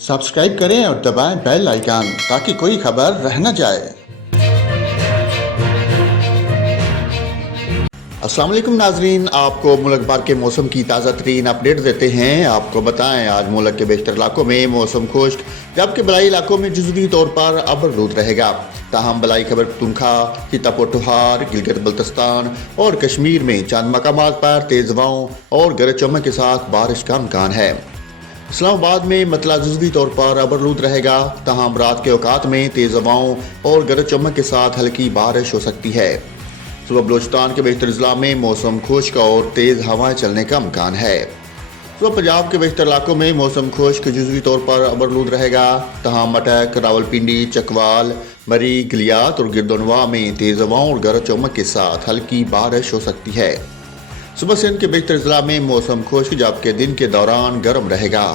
Subscribe करें और दबाएं बेल आइकन ताकि कोई खबर रह न जाए। अस्सलाम वालेकुम नाजरीन, आपको मुल्क भर के मौसम की ताज़ा तरीन अपडेट देते हैं। आपको बताएं आज मुल्क के बेशतर इलाकों में मौसम खुश्क, जबकि बलाई इलाकों में जुज़वी तौर पर अबरूद रहेगा। ताहम बलाई खैबर पख्तूनख्वा, सीतापुर, गिलगित बल्तिस्तान और कश्मीर में चंद मकामात पर तेज़ हवाओं और गरज चमक के साथ बारिश का इम्कान है। इस्लामाबाद में मतला जुज़वी तौर पर अबरूद रहेगा। ताहम रात के औकात में तेज़ हवाओं और गरज चमक के साथ हल्की बारिश हो सकती है। सुबह बलोचिस्तान के बेशतर अजला में मौसम खुश्क और तेज़ हवाएं चलने का इम्कान है। सुबह पंजाब के बेशतर इलाकों में मौसम खुश्क जुज़वी तौर पर अबरूद रहेगा। तहां अटक, रावलपिंडी, चकवाल, मरी, गलियात और गिरदोनवा में तेज़ हवाओं और गरज चमक के साथ हल्की बारिश हो सकती है। सुबह सिंध के बेशतर अजला में मौसम खुश्क, जबकि दिन के दौरान गर्म रहेगा।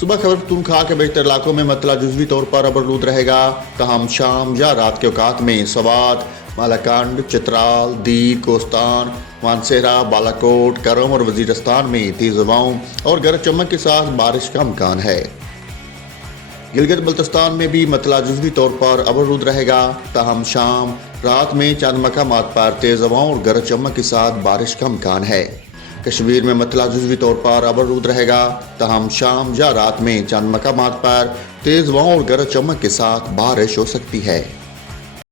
सुबह खैबर पख्तूनख्वा के बेशतर इलाकों में मतला जुज़वी तौर पर अबरूद रहेगा। तहम शाम या रात के औकात में सवात, मालाकंड, चित्राल, दीर, कोस्तान, मानसेरा, बालाकोट, करम और वजीरस्तान में तेज़ हवाओं और गरज चमक के साथ बारिश का इम्कान है। गिलगित बल्तिस्तान में भी मतला जुज़वी तौर पर अबरूद रहेगा। ताहम शाम रात में चंद मकामात पर तेज़ हवाओं और गरज चमक के साथ बारिश का इम्कान है। कश्मीर में मतला जुज़वी तौर पर अबरूद रहेगा। ताहम शाम या रात में चंद मकामात पर तेज़ हवाओं और गरज चमक के साथ बारिश हो सकती है।